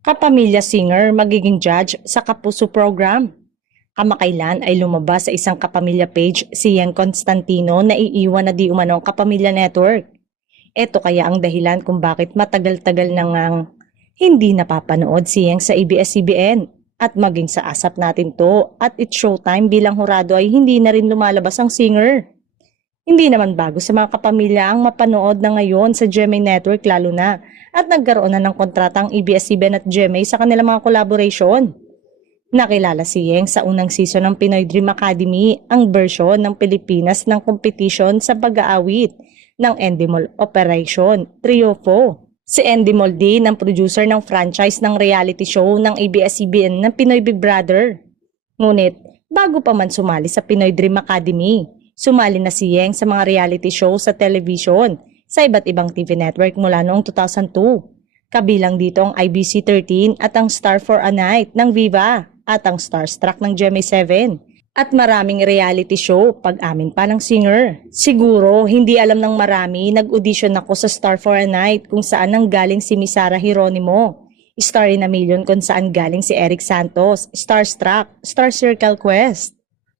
Kapamilya singer magiging judge sa Kapuso program. Kamakailan ay lumabas sa isang kapamilya page si Yang Constantino na iiwan na di umanong Kapamilya Network. Ito kaya ang dahilan kung bakit matagal-tagal na ngang hindi napapanood si Yang sa ABS-CBN. At maging sa ASAP natin to at It's Showtime bilang hurado ay hindi na rin lumalabas ang singer. Hindi naman bago sa mga kapamilya ang mapanood na ngayon sa GMA Network lalo na at nagkaroon na ng kontrata ang ABS-CBN at GMA sa kanilang mga collaboration. Nakilala si Yeng sa unang season ng Pinoy Dream Academy, ang version ng Pilipinas ng competition sa pag-aawit ng Endemol Operation Triunfo. Si Endemol din ang producer ng franchise ng reality show ng ABS-CBN ng Pinoy Big Brother. Ngunit, bago pa man sumali sa Pinoy Dream Academy, sumali na si Yeng sa mga reality show sa television sa iba't ibang TV network mula noong 2002. Kabilang dito ang IBC 13 at ang Star for a Night ng Viva at ang Starstruck ng GMA7 at maraming reality show pag-amin pa ng singer. Siguro hindi alam ng marami, nag-audition ako sa Star for a Night kung saan nang galing si Miss Sara Hieronimo, Star in a Million kung saan galing si Eric Santos, Starstruck, Star Circle Quest.